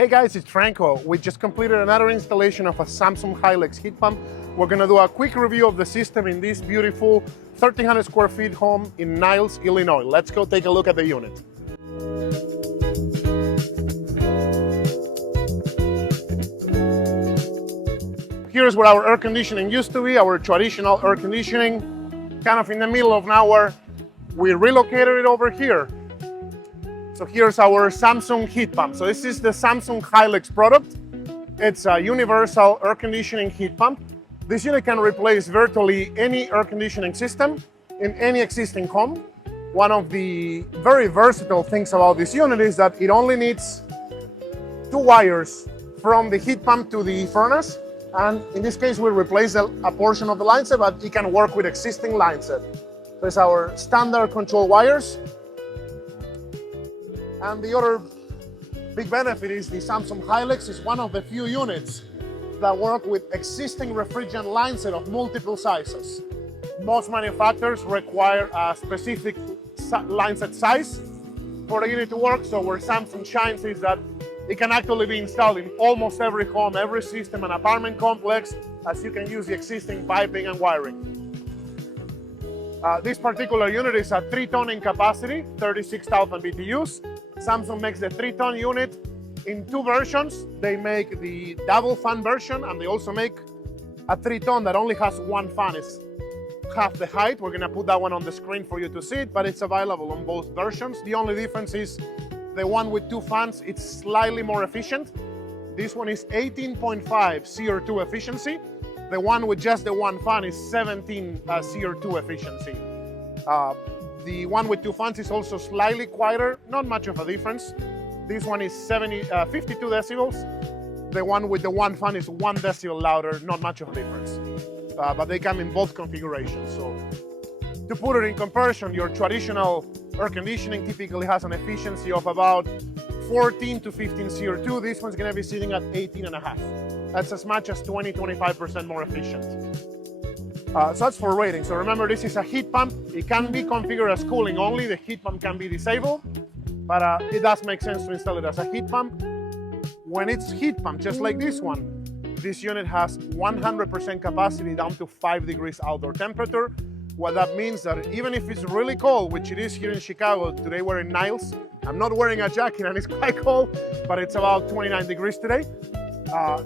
Hey guys, it's Franco. We just completed another installation of a Samsung Hylex heat pump. We're gonna do a quick review of the system in this beautiful 1,300 square feet home in Niles, Illinois. Let's go take a look at the unit. Here's where our air conditioning used to be, our traditional air conditioning, kind of in the middle of nowhere. We relocated it over here. So here's our Samsung heat pump. So this is the Samsung Hylex product. It's a universal air conditioning heat pump. This unit can replace virtually any air conditioning system in any existing home. One of the very versatile things about this unit is that it only needs 2 wires from the heat pump to the furnace. And in this case, we replace a portion of the line set, but it can work with existing line set. So it's our standard control wires. And the other big benefit is the Samsung Hylex is one of the few units that work with existing refrigerant line set of multiple sizes. Most manufacturers require a specific line set size for the unit to work, so where Samsung shines is that it can actually be installed in almost every home, every system and apartment complex, as you can use the existing piping and wiring. This particular unit is a 3-ton in capacity, 36,000 BTUs. Samsung makes the 3-ton unit in 2 versions. They make the double fan version, and they also make a 3-ton that only has 1 fan. It's half the height. We're gonna put that one on the screen for you to see it, but it's available on both versions. The only difference is the one with 2 fans, it's slightly more efficient. This one is 18.5 CO2 efficiency. The one with just the 1 fan is 17 CO2 efficiency. The one with 2 fans is also slightly quieter, not much of a difference. This one is 52 decibels. The one with the 1 fan is 1 decibel louder, not much of a difference. But they come in both configurations. So to put it in comparison, your traditional air conditioning typically has an efficiency of about 14 to 15 CO2. This one's gonna be sitting at 18.5. That's as much as 20–25% more efficient. So that's for rating. So remember, this is a heat pump. It can be configured as cooling only. The heat pump can be disabled, but it does make sense to install it as a heat pump. When it's heat pump, just like this one, this unit has 100% capacity down to 5 degrees outdoor temperature. What that means that even if it's really cold, which it is here in Chicago, today we're in Niles. I'm not wearing a jacket and it's quite cold, but it's about 29 degrees today.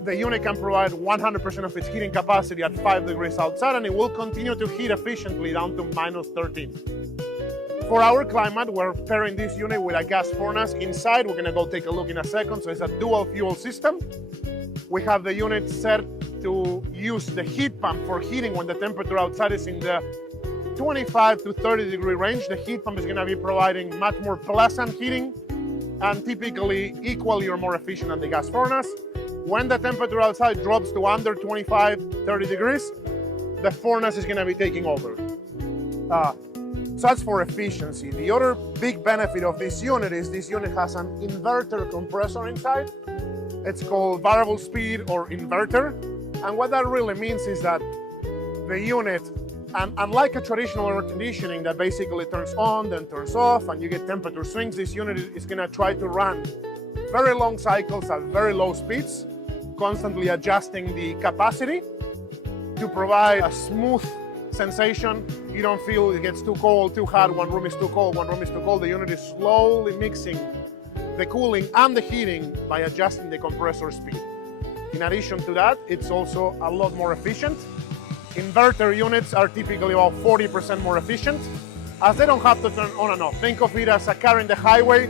The unit can provide 100% of its heating capacity at 5 degrees outside, and it will continue to heat efficiently down to -13. For our climate, we're pairing this unit with a gas furnace inside. We're gonna go take a look in a second. So it's a dual fuel system. We have the unit set to use the heat pump for heating when the temperature outside is in the 25 to 30 degree range. The heat pump is gonna be providing much more pleasant heating and typically equally or more efficient than the gas furnace. When the temperature outside drops to under 25–30 degrees, the furnace is gonna be taking over. So that's for efficiency. The other big benefit of this unit is this unit has an inverter compressor inside. It's called variable speed or inverter. And what that really means is that the unit, and unlike a traditional air conditioning that basically turns on, then turns off, and you get temperature swings, this unit is gonna try to run very long cycles at very low speeds, constantly adjusting the capacity to provide a smooth sensation. You don't feel it gets too cold, too hot, one room is too cold, one room is too cold. The unit is slowly mixing the cooling and the heating by adjusting the compressor speed. In addition to that, it's also a lot more efficient. Inverter units are typically about 40% more efficient, as they don't have to turn on and off. Think of it as a car in the highway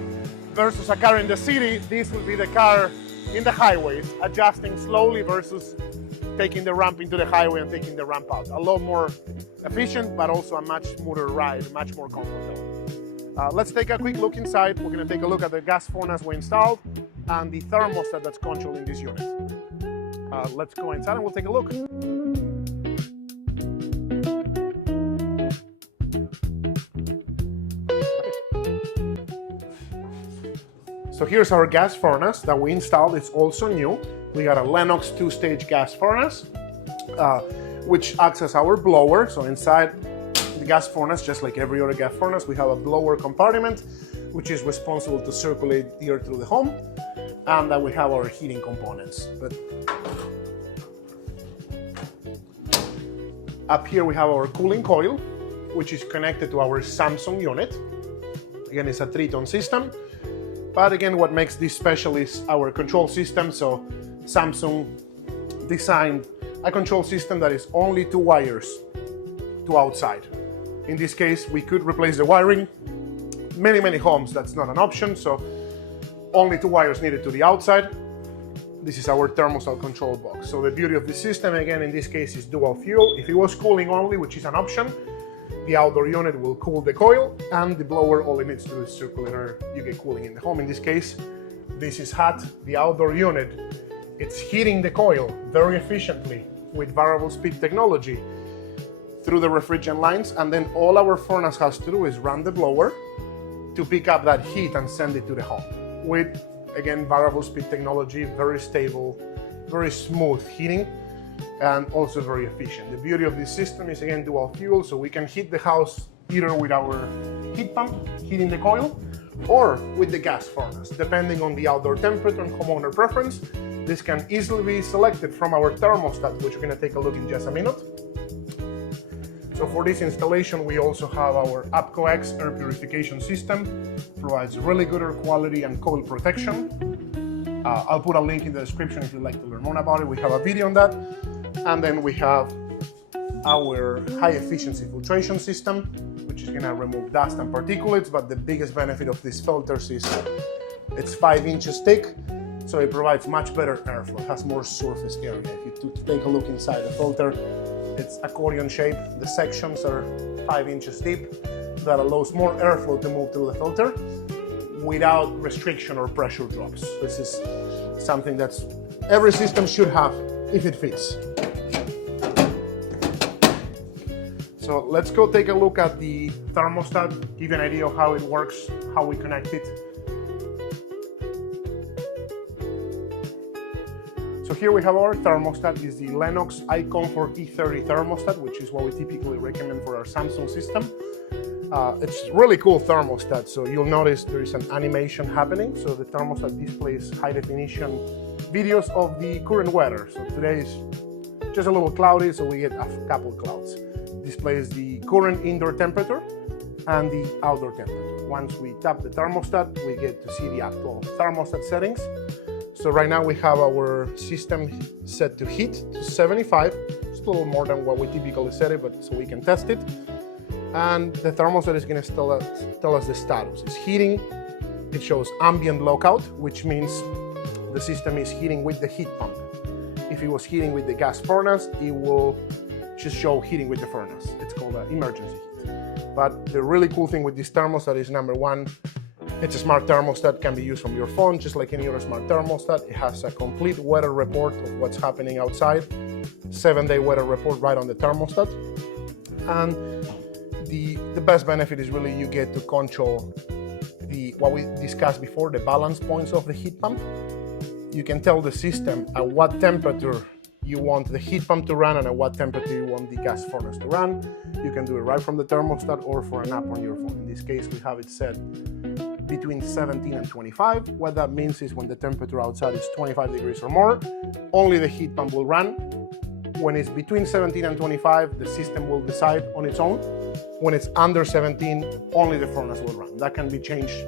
versus a car in the city. This will be the car in the highways, adjusting slowly versus taking the ramp into the highway and taking the ramp out. A lot more efficient, but also a much smoother ride, much more comfortable. Let's take a quick look inside. We're gonna take a look at the gas furnace we installed and the thermostat that's controlling this unit. Let's go inside and we'll take a look. So here's our gas furnace that we installed. It's also new. We got a Lennox 2-stage gas furnace, which acts as our blower. So inside the gas furnace, just like every other gas furnace, we have a blower compartment, which is responsible to circulate the air through the home. and then we have our heating components. But up here we have our cooling coil, which is connected to our Samsung unit. Again, it's a 3-tone system. But again, what makes this special is our control system. So Samsung designed a control system that is only 2 wires to outside. In this case, we could replace the wiring. Many homes, that's not an option. So only 2 wires needed to the outside. This is our thermostat control box. So the beauty of the system, again, in this case, is dual fuel. If it was cooling only, which is an option, the outdoor unit will cool the coil, and the blower, all it needs to do is circulate air. You get cooling in the home. In this case, this is hot. The outdoor unit, it's heating the coil very efficiently with variable speed technology through the refrigerant lines, and then all our furnace has to do is run the blower to pick up that heat and send it to the home. With, again, variable speed technology, very stable, very smooth heating, and also very efficient. The beauty of this system is, again, dual fuel, so we can heat the house either with our heat pump, heating the coil, or with the gas furnace, depending on the outdoor temperature and homeowner preference. This can easily be selected from our thermostat, which we're going to take a look in just a minute. So for this installation, we also have our APCO X air purification system. Provides really good air quality and coil protection. I'll put a link in the description if you'd like to learn more about it. We have a video on that. And then we have our high efficiency filtration system, which is gonna remove dust and particulates, but the biggest benefit of these filters is it's 5 inches thick, so it provides much better airflow. It has more surface area. If you take a look inside the filter, it's accordion shape. The sections are 5 inches deep. That allows more airflow to move through the filter without restriction or pressure drops. This is something that's every system should have if it fits. So let's go take a look at the thermostat, give you an idea of how it works, how we connect it. So here we have our thermostat. Is the Lennox iComfort E30 thermostat, which is what we typically recommend for our Samsung system. It's really cool thermostat, so you'll notice there is an animation happening. So the thermostat displays high definition videos of the current weather. So today is just a little cloudy, so we get a couple clouds. Displays the current indoor temperature and the outdoor temperature. Once we tap the thermostat, we get to see the actual thermostat settings. So right now we have our system set to heat to 75. It's a little more than what we typically set it, but so we can test it. And the thermostat is going to tell us the status. It's heating. It shows ambient lockout, which means the system is heating with the heat pump. If it was heating with the gas furnace, it will just show heating with the furnace. It's called an emergency heat. But the really cool thing with this thermostat is, number one, it's a smart thermostat, can be used from your phone, just like any other smart thermostat. It has a complete weather report of what's happening outside, 7-day weather report right on the thermostat. And the best benefit is really you get to control what we discussed before, the balance points of the heat pump. You can tell the system at what temperature you want the heat pump to run and at what temperature you want the gas furnace to run. You can do it right from the thermostat or for an app on your phone. In this case, we have it set between 17 and 25. What that means is when the temperature outside is 25 degrees or more, only the heat pump will run. When it's between 17 and 25, the system will decide on its own. When it's under 17, only the furnace will run. That can be changed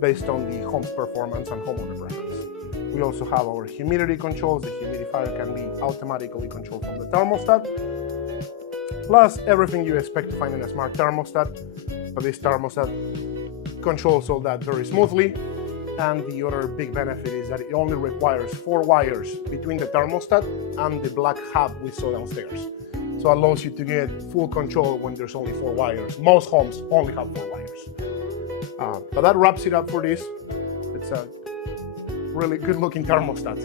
based on the home's performance and homeowner preference. We also have our humidity controls. The humidifier can be automatically controlled from the thermostat. Plus everything you expect to find in a smart thermostat, but this thermostat controls all that very smoothly. And the other big benefit is that it only requires 4 wires between the thermostat and the black hub we saw downstairs. So it allows you to get full control when there's only 4 wires. Most homes only have 4 wires. But that wraps it up for this. It's a really good looking thermostat.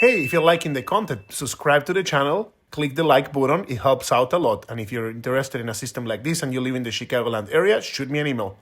Hey, if you're liking the content, subscribe to the channel, click the like button, it helps out a lot. And if you're interested in a system like this and you live in the Chicagoland area, shoot me an email.